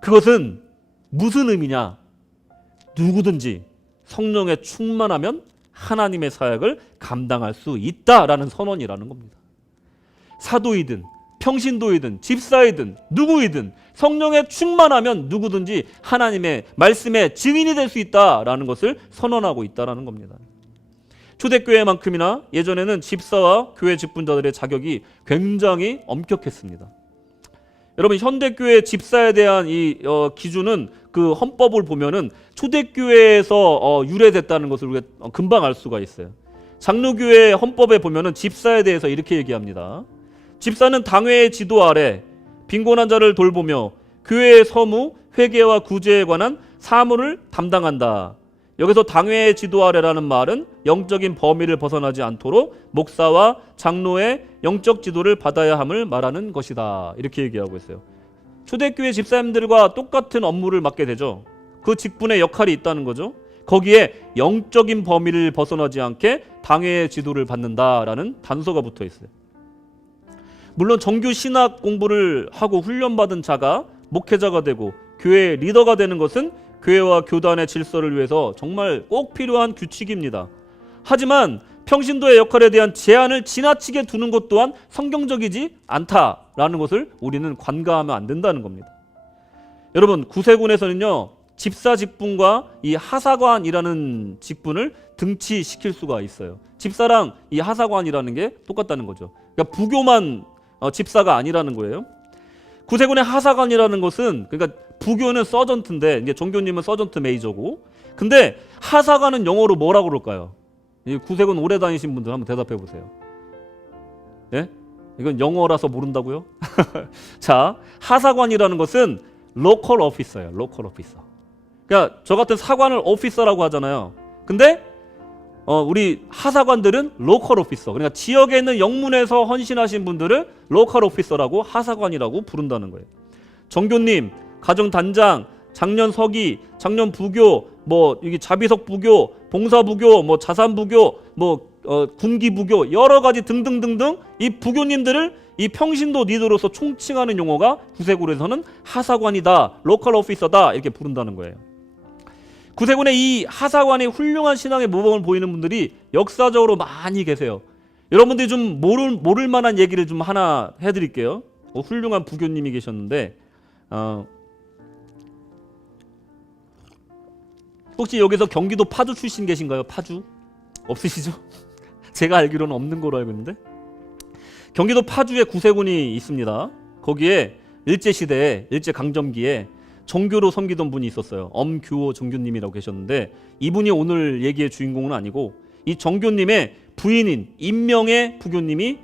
그것은 무슨 의미냐? 누구든지 성령에 충만하면 하나님의 사역을 감당할 수 있다라는 선언이라는 겁니다. 사도이든 평신도이든 집사이든 누구이든 성령에 충만하면 누구든지 하나님의 말씀의 증인이 될 수 있다라는 것을 선언하고 있다라는 겁니다. 초대교회만큼이나 예전에는 집사와 교회 직분자들의 자격이 굉장히 엄격했습니다. 여러분, 현대교회 집사에 대한 이 기준은 그 헌법을 보면은 초대교회에서 유래됐다는 것을 우리가 금방 알 수가 있어요. 장로교회 헌법에 보면은 집사에 대해서 이렇게 얘기합니다. 집사는 당회의 지도 아래 빈곤한 자를 돌보며 교회의 서무, 회계와 구제에 관한 사무를 담당한다. 여기서 당회의 지도 아래라는 말은 영적인 범위를 벗어나지 않도록 목사와 장로의 영적 지도를 받아야 함을 말하는 것이다. 이렇게 얘기하고 있어요. 초대교회 집사님들과 똑같은 업무를 맡게 되죠. 그 직분의 역할이 있다는 거죠. 거기에 영적인 범위를 벗어나지 않게 당회의 지도를 받는다라는 단서가 붙어 있어요. 물론 정규 신학 공부를 하고 훈련받은 자가 목회자가 되고 교회의 리더가 되는 것은 교회와 교단의 질서를 위해서 정말 꼭 필요한 규칙입니다. 하지만 평신도의 역할에 대한 제한을 지나치게 두는 것 또한 성경적이지 않다라는 것을 우리는 관가하면 안 된다는 겁니다. 여러분, 구세군에서는요, 집사 직분과 이 하사관이라는 직분을 등치시킬 수가 있어요. 집사랑 이 하사관이라는 게 똑같다는 거죠. 그러니까 부교만 집사가 아니라는 거예요. 구세군의 하사관이라는 것은, 그러니까 부교는 서전트인데 이제 종교님은 서전트 메이저고, 근데 하사관은 영어로 뭐라고 그럴까요? 이 구세군 오래 다니신 분들 한번 대답해 보세요. 예? 이건 영어라서 모른다고요? 자, 하사관이라는 것은 로컬 오피서예요. 로컬 오피서. 그러니까 저 같은 사관을 오피서라고 하잖아요. 근데 우리 하사관들은 로컬 오피서, 그러니까 지역에 있는 영문에서 헌신하신 분들을 로컬 오피서라고 하사관이라고 부른다는 거예요. 정교님, 가정단장, 장년 서기, 장년 부교, 뭐 여기 자비석 부교, 봉사 부교, 뭐 자산 부교, 뭐 군기 부교, 여러 가지 등등등등 이 부교님들을 이 평신도 리더로서 총칭하는 용어가 구세군에서는 하사관이다, 로컬 오피서다 이렇게 부른다는 거예요. 구세군의 이 하사관의 훌륭한 신앙의 모범을 보이는 분들이 역사적으로 많이 계세요. 여러분들이 좀 모를 만한 얘기를 좀 하나 해드릴게요. 훌륭한 부교님이 계셨는데 혹시 여기서 경기도 파주 출신 계신가요? 파주? 없으시죠? 제가 알기로는 없는 걸로 알고 있는데, 경기도 파주에 구세군이 있습니다. 거기에 일제시대에, 일제강점기에 정교로 섬기던 분이 있었어요. 엄규호 정교님이라고 계셨는데, 이분이 오늘 얘기의 주인공은 아니고 이 정교님의 부인인 임명의 부교님이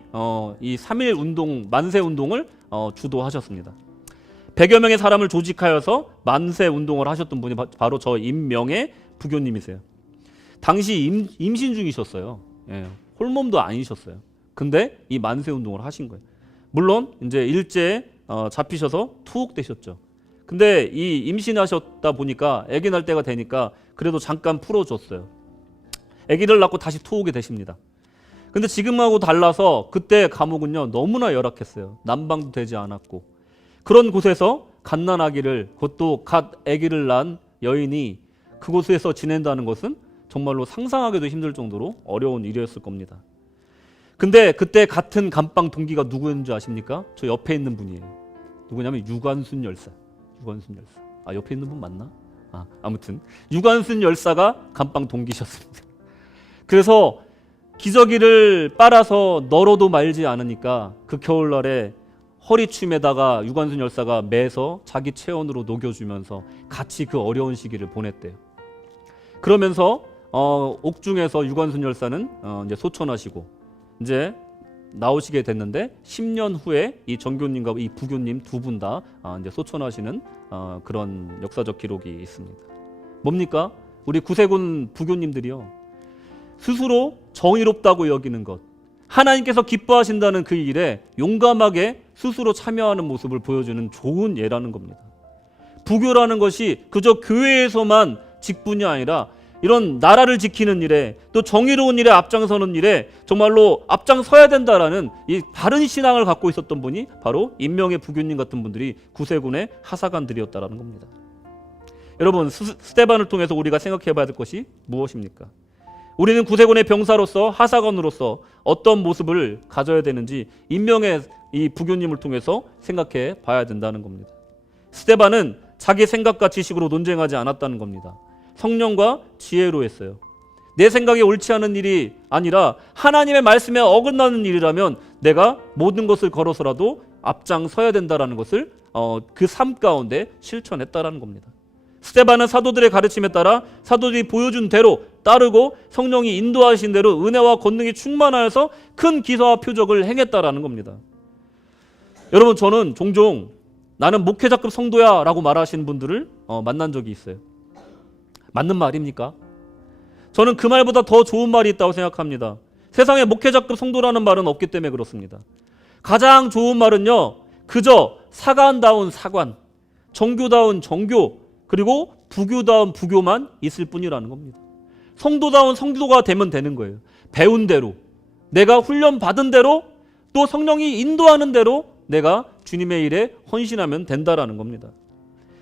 이 3.1 운동, 만세 운동을 주도하셨습니다. 100여 명의 사람을 조직하여서 만세 운동을 하셨던 분이 바로 저 임명의 부교님이세요. 당시 임신 중이셨어요. 예, 홀몸도 아니셨어요. 근데 이 만세 운동을 하신 거예요. 물론 이제 일제에 잡히셔서 투옥되셨죠. 근데 이 임신하셨다 보니까 아기 날 때가 되니까 그래도 잠깐 풀어줬어요. 아기를 낳고 다시 투옥이 되십니다. 근데 지금하고 달라서 그때 감옥은요 너무나 열악했어요. 난방도 되지 않았고, 그런 곳에서 갓난아기를, 그것도 갓 아기를 낳은 여인이 그곳에서 지낸다는 것은 정말로 상상하기도 힘들 정도로 어려운 일이었을 겁니다. 근데 그때 같은 감방 동기가 누구였는지 아십니까? 저 옆에 있는 분이에요. 누구냐면 유관순 열사. 유관순 열사. 아, 옆에 있는 분 맞나? 아무튼 유관순 열사가 감방 동기셨습니다. 그래서 기저귀를 빨아서 널어도 말지 않으니까 그 겨울날에 허리춤에다가 유관순 열사가 매서 자기 체온으로 녹여주면서 같이 그 어려운 시기를 보냈대요. 그러면서 옥중에서 유관순 열사는 이제 소천하시고 이제 나오시게 됐는데 10년 후에 이 정교님과 이 부교님 두 분 다 이제 소천하시는 그런 역사적 기록이 있습니다. 뭡니까? 우리 구세군 부교님들이요, 스스로 정의롭다고 여기는 것, 하나님께서 기뻐하신다는 그 일에 용감하게 스스로 참여하는 모습을 보여주는 좋은 예라는 겁니다. 부교라는 것이 그저 교회에서만 직분이 아니라 이런 나라를 지키는 일에 또 정의로운 일에 앞장서는 일에 정말로 앞장서야 된다라는 이 바른 신앙을 갖고 있었던 분이 바로 임명의 부교님 같은 분들이 구세군의 하사관들이었다라는 겁니다. 여러분, 스데반을 통해서 우리가 생각해 봐야 될 것이 무엇입니까? 우리는 구세군의 병사로서 하사관으로서 어떤 모습을 가져야 되는지 임명의 이 부교님을 통해서 생각해 봐야 된다는 겁니다. 스데반은 자기 생각과 지식으로 논쟁하지 않았다는 겁니다. 성령과 지혜로 했어요. 내 생각이 옳지 않은 일이 아니라 하나님의 말씀에 어긋나는 일이라면 내가 모든 것을 걸어서라도 앞장서야 된다는 것을 그 삶 가운데 실천했다라는 겁니다. 스데반은 사도들의 가르침에 따라 사도들이 보여준 대로 따르고 성령이 인도하신 대로 은혜와 권능이 충만하여서 큰 기사와 표적을 행했다라는 겁니다. 여러분, 저는 종종 나는 목회자급 성도야 라고 말하시는 분들을 만난 적이 있어요. 맞는 말입니까? 저는 그 말보다 더 좋은 말이 있다고 생각합니다. 세상에 목회자급 성도라는 말은 없기 때문에 그렇습니다. 가장 좋은 말은요, 그저 사관다운 사관, 정교다운 정교, 그리고 부교다운 부교만 있을 뿐이라는 겁니다. 성도다운 성도가 되면 되는 거예요. 배운 대로, 내가 훈련 받은 대로, 또 성령이 인도하는 대로 내가 주님의 일에 헌신하면 된다라는 겁니다.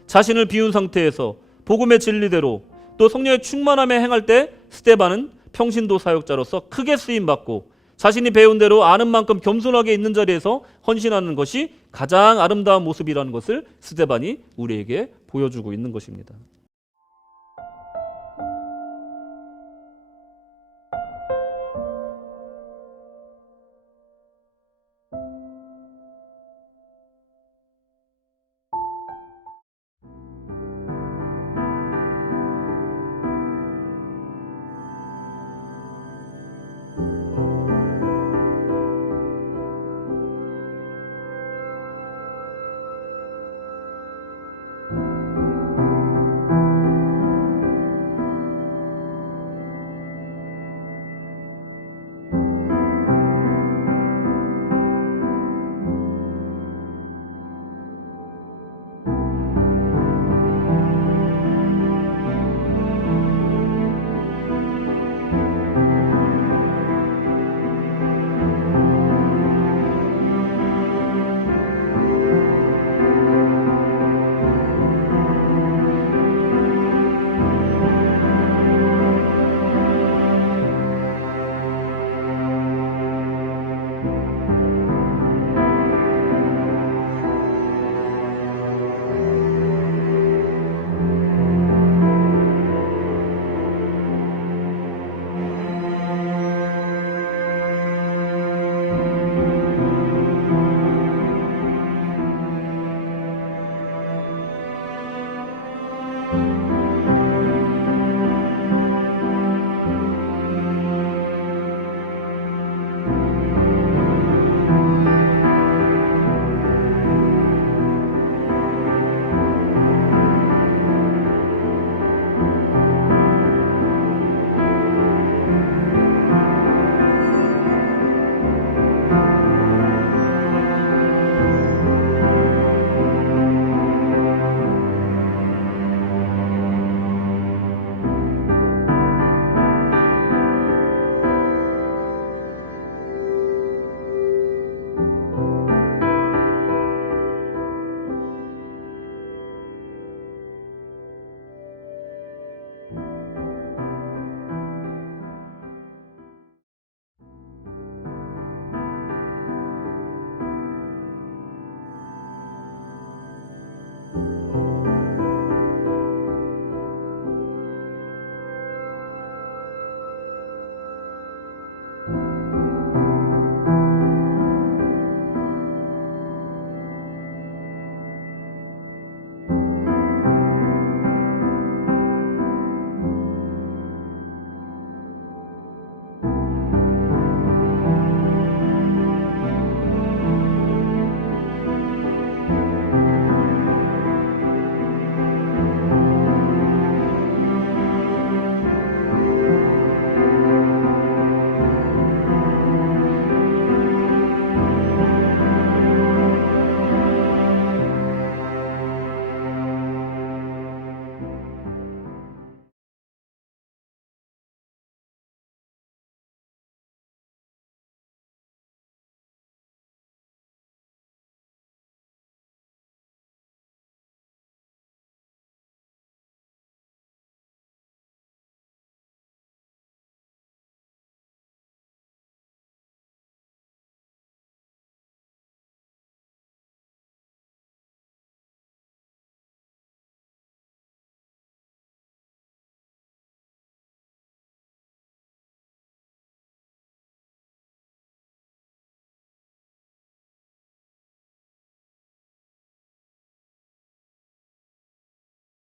자신을 비운 상태에서 복음의 진리대로 또 성령의 충만함에 행할 때 스데반은 평신도 사역자로서 크게 쓰임받고 자신이 배운 대로 아는 만큼 겸손하게 있는 자리에서 헌신하는 것이 가장 아름다운 모습이라는 것을 스데반이 우리에게 보여주고 있는 것입니다.